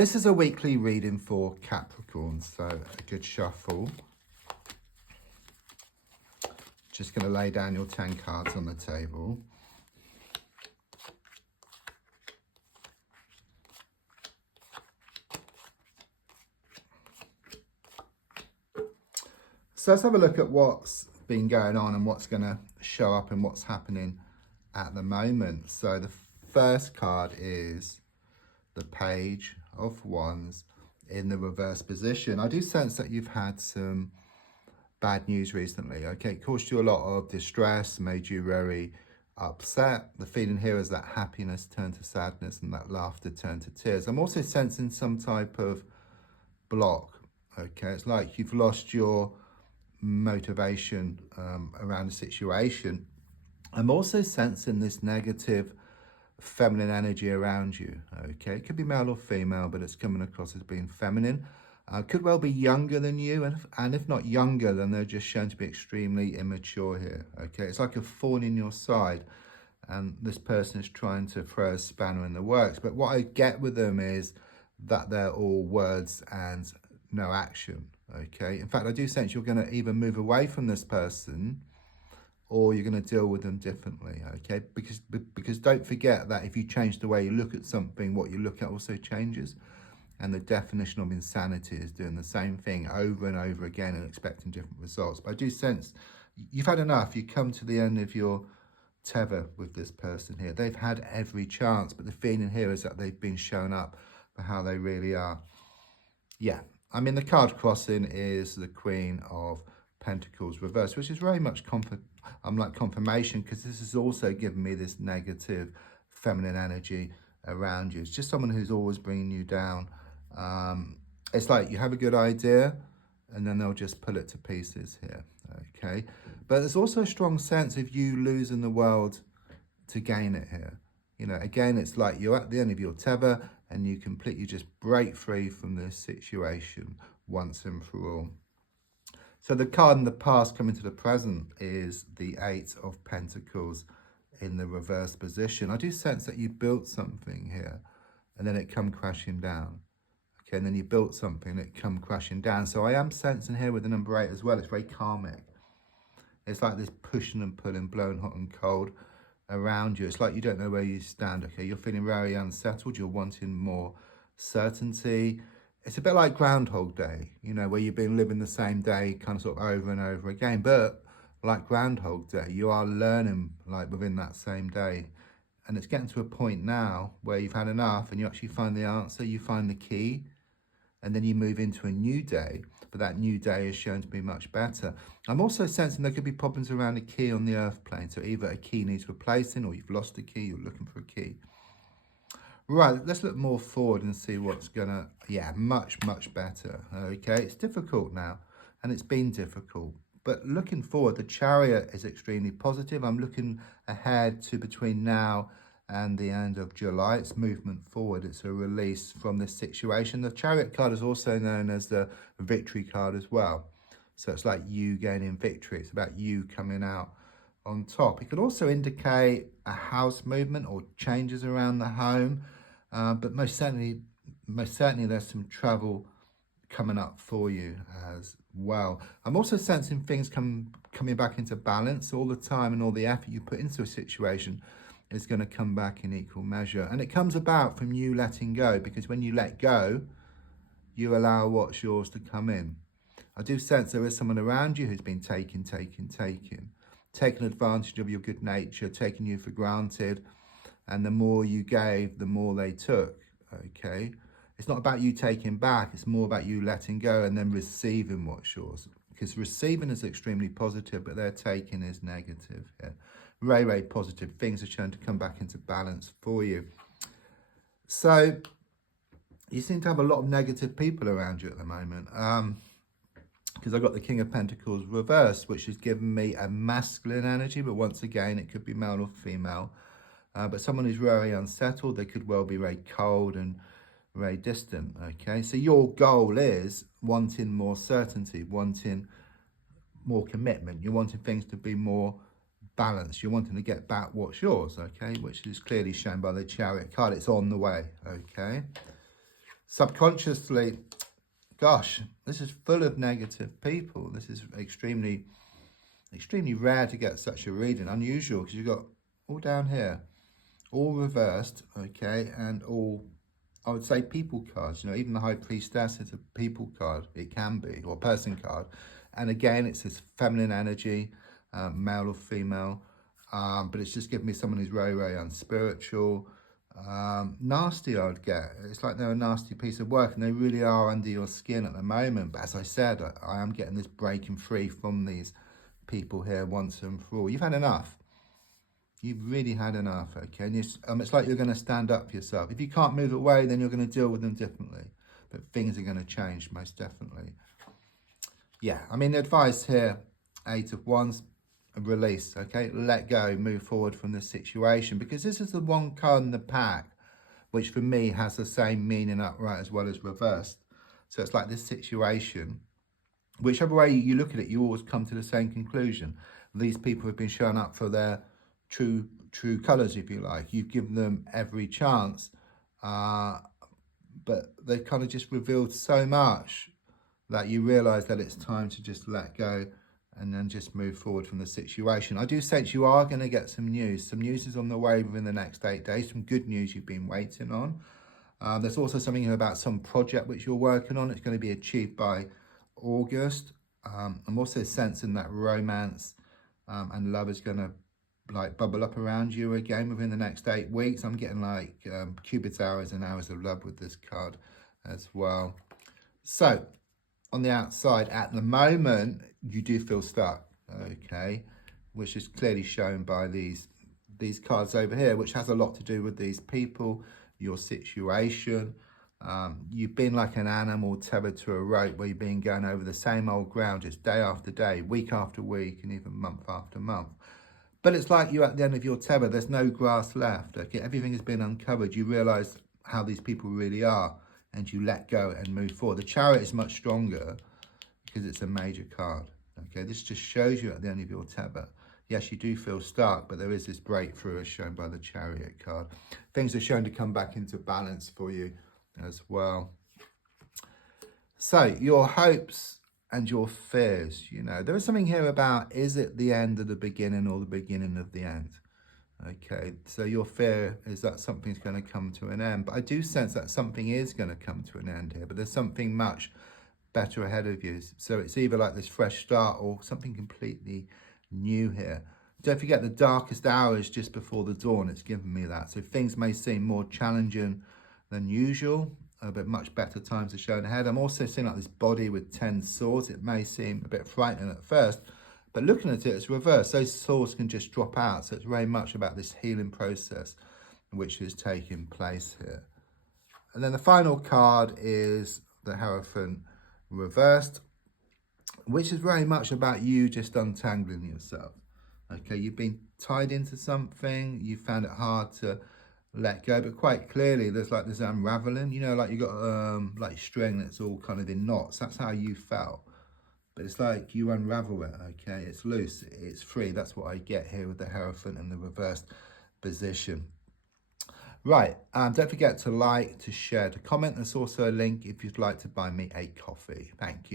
This is a weekly reading for Capricorn, so a good shuffle. Just going to lay down your 10 cards on the table. So let's have a look at what's been going on and what's going to show up and what's happening at the moment. So the first card is the Page of Wands in the reverse position. I do sense that you've had some bad news recently. Okay, it caused you a lot of distress, made you very upset. The feeling here is that happiness turned to sadness and that laughter turned to tears. I'm also sensing some type of block. Okay, it's like you've lost your motivation around the situation. I'm also sensing this negative feminine energy around you. Okay, it could be male or female, but it's coming across as being feminine. Could well be younger than you, and if not younger, then they're just shown to be extremely immature here. Okay, it's like a thorn in your side, and this person is trying to throw a spanner in the works. But what I get with them is that they're all words and no action. Okay, in fact, I do sense you're going to either move away from this person or you're going to deal with them differently. Okay, because don't forget that if you change the way you look at something, what you look at also changes. And the definition of insanity is doing the same thing over and over again and expecting different results. But I do sense you've had enough. You come to the end of your tether with this person here. They've had every chance, but the feeling here is that they've been shown up for how they really are. Yeah, I mean, the card crossing is the Queen of Pentacles reversed, which is very much confirmation, because this is also giving me this negative feminine energy around you. It's just someone who's always bringing you down. It's like you have a good idea and then they'll just pull it to pieces here. Okay, but there's also a strong sense of you losing the world to gain it here. You know, again, it's like you're at the end of your tether and you completely just break free from this situation once and for all. So the card in the past coming to the present is the Eight of Pentacles in the reverse position. I do sense that you built something here and then it come crashing down. Okay, and then you built something and it come crashing down. So I am sensing here with the number 8 as well, it's very karmic. It's like this pushing and pulling, blowing hot and cold around you. It's like you don't know where you stand. Okay, you're feeling very unsettled. You're wanting more certainty. It's a bit like Groundhog Day, you know, where you've been living the same day kind of sort of over and over again. But like Groundhog Day, you are learning like within that same day. And it's getting to a point now where you've had enough and you actually find the answer, you find the key, and then you move into a new day. But that new day is shown to be much better. I'm also sensing there could be problems around a key on the earth plane. So either a key needs replacing or you've lost a key, you're looking for a key. Right, let's look more forward and see what's gonna, yeah, much better. Okay, it's difficult now and it's been difficult. But looking forward, the Chariot is extremely positive. I'm looking ahead to between now and the end of July. It's movement forward. It's a release from this situation. The Chariot card is also known as the victory card as well. So it's like you gaining victory. It's about you coming out on top. It could also indicate a house movement or changes around the home. But most certainly there's some travel coming up for you as well. I'm also sensing things coming back into balance. All the time and all the effort you put into a situation is going to come back in equal measure. And it comes about from you letting go, because when you let go, you allow what's yours to come in. I do sense there is someone around you who's been taking advantage of your good nature, taking you for granted. And the more you gave, the more they took. Okay, it's not about you taking back, it's more about you letting go and then receiving what's yours. Because receiving is extremely positive, but their taking is negative. Yeah. Very positive. Things are shown to come back into balance for you. So you seem to have a lot of negative people around you at the moment. Because I've got the King of Pentacles reversed, which has given me a masculine energy, but once again, it could be male or female. But someone who's very unsettled, they could well be very cold and very distant. Okay, so your goal is wanting more certainty, wanting more commitment. You're wanting things to be more balanced. You're wanting to get back what's yours. Okay, which is clearly shown by the Chariot card. It's on the way. Okay, Subconsciously, gosh, this is full of negative people. This is extremely rare to get such a reading, unusual, because you've got all down here, all reversed, okay, and all, I would say, people cards. You know, even the High Priestess is a people card. It can be, or person card. And again, it's this feminine energy, male or female, but it's just giving me someone who's very, very unspiritual, nasty, I'd get. It's like they're a nasty piece of work, and they really are under your skin at the moment. But as I said, I am getting this breaking free from these people here once and for all. You've had enough. You've really had enough, okay? And it's like you're going to stand up for yourself. If you can't move away, then you're going to deal with them differently. But things are going to change, most definitely. Yeah, I mean, the advice here, 8 of Wands, release, okay? Let go, move forward from this situation. Because this is the one card in the pack, which for me has the same meaning upright as well as reversed. So it's like this situation, whichever way you look at it, you always come to the same conclusion. These people have been shown up for their true colours, if you like. You've given them every chance, but they've kind of just revealed so much that you realise that it's time to just let go and then just move forward from the situation. I do sense you are going to get some news. Some news is on the way within the next 8 days, some good news you've been waiting on. There's also something here about some project which you're working on. It's going to be achieved by August. I'm also sensing that romance and love is going to like bubble up around you again within the next 8 weeks. I'm getting like Cupid's hours and hours of love with this card as well. So on the outside at the moment, you do feel stuck, okay, which is clearly shown by these cards over here, which has a lot to do with these people, your situation. You've been like an animal tethered to a rope, where you've been going over the same old ground just day after day, week after week, and even month after month. But it's like you're at the end of your tether. There's no grass left, okay? Everything has been uncovered. You realise how these people really are, and you let go and move forward. The Chariot is much stronger because it's a major card, okay? This just shows you at the end of your tether. Yes, you do feel stuck, but there is this breakthrough as shown by the Chariot card. Things are shown to come back into balance for you as well. So your hopes and your fears, you know, there is something here about, is it the end of the beginning or the beginning of the end? Okay, so your fear is that something's going to come to an end, but I do sense that something is going to come to an end here, but there's something much better ahead of you. So it's either like this fresh start or something completely new here. Don't forget, the darkest hour is just before the dawn. It's given me that. So things may seem more challenging than usual, but much better times are shown ahead. I'm also seeing like this body with 10 swords. It may seem a bit frightening at first, but looking at it, it's reversed. Those swords can just drop out. So it's very much about this healing process which is taking place here. And then the final card is the Hierophant reversed, which is very much about you just untangling yourself. Okay, you've been tied into something. You found it hard to let go, but quite clearly there's like this unraveling, you know, like you got like string that's all kind of in knots. That's how you felt, but it's like you unravel it, okay? It's loose, it's free. That's what I get here with the Hierophant and the reversed position. Right, don't forget to like, to share, to comment. There's also a link if you'd like to buy me a coffee. Thank you.